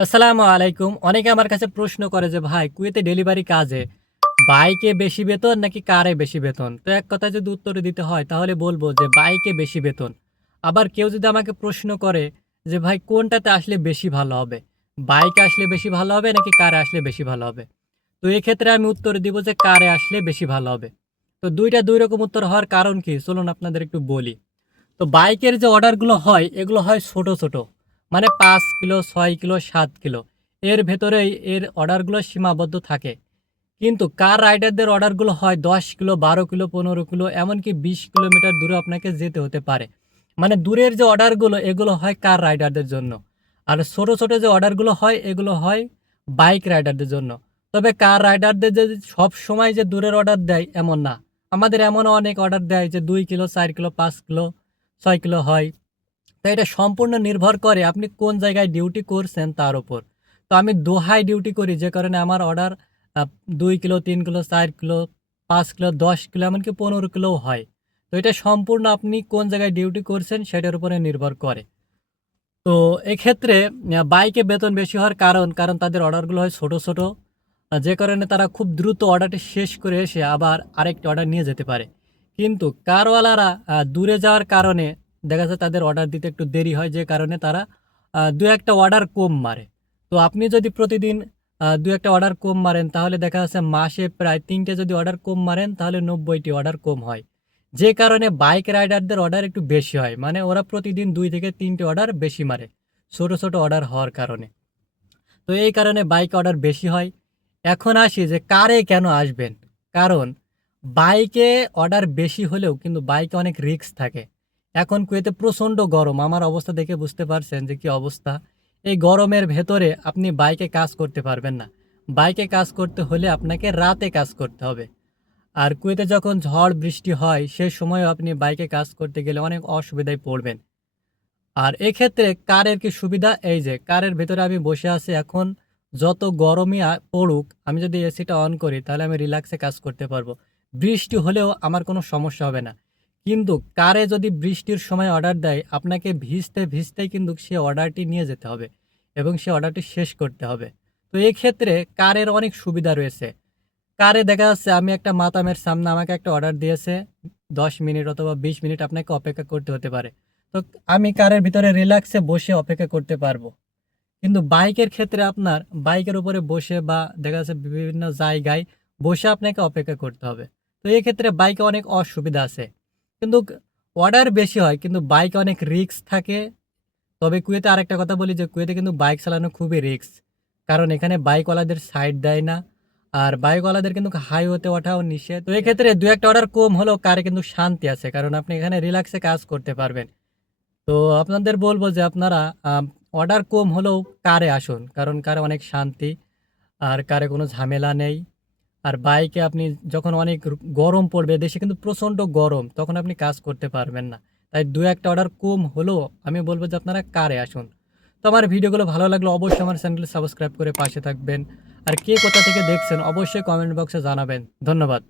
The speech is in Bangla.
আসসালামু আলাইকুম। অনেকে আমার কাছে প্রশ্ন করে যে ভাই কুয়েতে ডেলিভারি কাজে বাইকে বেশি বেতন নাকি কারে বেশি বেতন? তো এক কথায় যদি উত্তর দিতে হয় তাহলে বলব যে বাইকে বেশি বেতন। আবার কেউ যদি আমাকে প্রশ্ন করে যে ভাই কোনটাতে আসলে বেশি ভালো হবে? বাইকে আসলে বেশি ভালো হবে নাকি কারে আসলে বেশি ভালো হবে? তো এক্ষেত্রে আমি উত্তর দিব যে কারে আসলে বেশি ভালো হবে। তো ২ টা ২ রকম উত্তর হওয়ার কারণ কি? চলুন আপনাদের একটু বলি। তো বাইকের যে অর্ডারগুলো হয়, এগুলো হয় ছোট, ছোট। মানে ৫ কিলো, ৬ কিলো, ৭ কিলো। এর ভেতরেই এর অর্ডারগুলো সীমাবদ্ধ থাকে। কিন্তু কার রাইডারদের অর্ডারগুলো হয় ১০ কিলো, ১২ কিলো, ১৫ কিলো এমনকি ২০ কিলোমিটার দূরে আপনাকে যেতে হতে পারে। মানে দূরের যে অর্ডারগুলো এগুলো হয় কার রাইডারদের জন্য। আর ছোট, ছোট যে অর্ডারগুলো হয় এগুলো হয় বাইক রাইডারদের জন্য। তবে কার রাইডারদের যে সবসময় যে দূরের অর্ডার দেয় এমন না। আমাদের এমনও অনেক অর্ডার দেয় যে ২ কিলো, ৪ কিলো, ৫ কিলো, ৬ কিলো হয়। তো এটা সম্পূর্ণ নির্ভর করে আপনি কোন জায়গায় ডিউটি করছেন তার উপর। তো আমি দোহায় ডিউটি করি যে কারণে আমার অর্ডার আ ২ kilo, ৩ kilo, ৪ kilo, ৫ kilo, ১০ kilo এমনকি ১৫ কিলোও হয়। তো এটা সম্পূর্ণ আপনি কোন জায়গায় ডিউটি করছেন সেটার উপরে নির্ভর করে। তো এক্ষেত্রে বাইকে বেতন বেশি হওয়ার কারণ তাদের অর্ডারগুলো হয় ছোট, ছোট। যে কারণে তারা খুব দ্রুত অর্ডারটি শেষ করে এসে আবার আরেকটি অর্ডার নিয়ে যেতে পারে। কিন্তু কারওয়ালারা দূরে যাওয়ার কারণে দেখা যায় তাদের অর্ডার দিতে একটু দেরি হয় যে কারণে তারা ২-১ টা অর্ডার কম মারে। তো আপনি যদি প্রতিদিন ২-১ টা অর্ডার কম মারেন তাহলে দেখা যাচ্ছে মাসে প্রায় ৩ টে যদি অর্ডার কম মারেন তাহলে ৯০ টি অর্ডার কম হয়। যে কারণে বাইক রাইডারদের অর্ডার একটু বেশি হয়। মানে ওরা প্রতিদিন ২ থেকে ৩ টে অর্ডার বেশি মারে। ছোট, ছোট অর্ডার হওয়ার কারণে। তো এই কারণে বাইক অর্ডার বেশি হয়। এখন আসি যে কারে কেন আসবেন? কারণ বাইকে অর্ডার বেশি হলেও কিন্তু বাইকে অনেক রিস্ক থাকে। এখন কুয়েতে প্রচণ্ড গরম। আমার অবস্থা দেখে বুঝতে পারছেন যে কি অবস্থা। এই গরমের ভেতরে আপনি বাইকে কাজ করতে পারবেন না। বাইকে কাজ করতে হলে আপনাকে রাতে কাজ করতে হবে। আর কুয়েতে যখন ঝড় বৃষ্টি হয় সে সময়ও আপনি বাইকে কাজ করতে গেলে অনেক অসুবিধায় পড়বেন। আর এক্ষেত্রে কারের কি সুবিধা? এই যে কারের ভেতরে আমি বসে আছি এখন যত গরমই পড়ুক, আমি যদি এসিটা অন করি তাহলে আমি রিল্যাক্সে কাজ করতে পারবো। বৃষ্টি হলেও আমার কোনো সমস্যা হবে না। কিন্তু কারে যদি বৃষ্টির সময় অর্ডার দেয়, আপনাকে ভিজতে, ভিজতেই কিন্তু সে অর্ডারটি নিয়ে যেতে হবে এবং সে অর্ডারটি শেষ করতে হবে। তো এক্ষেত্রে কারের অনেক সুবিধা রয়েছে। কারে দেখা যাচ্ছে আমি একটা মাতামের সামনে আমাকে একটা অর্ডার দিয়েছে। ১০ মিনিট অথবা ২০ মিনিট আপনাকে অপেক্ষা করতে হতে পারে। তো আমি কারের ভিতরে রিল্যাক্সে বসে অপেক্ষা করতে পারবো। কিন্তু বাইকের ক্ষেত্রে আপনার বাইকের উপরে বসে বা দেখা যাচ্ছে বিভিন্ন জায়গায় বসে আপনাকে অপেক্ষা করতে হবে। তো এক্ষেত্রে বাইকে অনেক অসুবিধা আছে। কিন্তু অর্ডার বেশি হয় কিন্তু বাইকে অনেক রিস্ক থাকে। তবে কুয়েতে আরেকটা কথা বলি যে কুয়েতে কিন্তু বাইক চালানো খুবই রিস্ক। কারণ এখানে বাইকওয়ালাদের সাইড দেয় না। আর বাইকওয়ালাদের কিন্তু হাইওয়েতে ওঠাও নিষেধ। তো এক্ষেত্রে ২-১ টা অর্ডার কম হলেও কারে কিন্তু শান্তি আছে। কারণ আপনি এখানে রিল্যাক্সে কাজ করতে পারবেন। তো আপনাদের বলব যে আপনারা অর্ডার কম হলেও কারে আসুন। কারণ কারে অনেক শান্তি। আর কারে কোনো ঝামেলা নেই। আর বাইকে আপনি যখন অনেক গরম পড়বে, দেশে কিন্তু প্রচণ্ড গরম, তখন আপনি কাজ করতে পারবেন না। তাই ২-১ টা অর্ডার কম হলেও আমি বলব যে আপনারা কারে আসুন। তো আমার ভিডিওগুলো ভালো লাগলে অবশ্যই আমার চ্যানেলটি সাবস্ক্রাইব করে পাশে থাকবেন। আর কে কোথা থেকে দেখছেন অবশ্যই কমেন্ট বক্সে জানাবেন। ধন্যবাদ।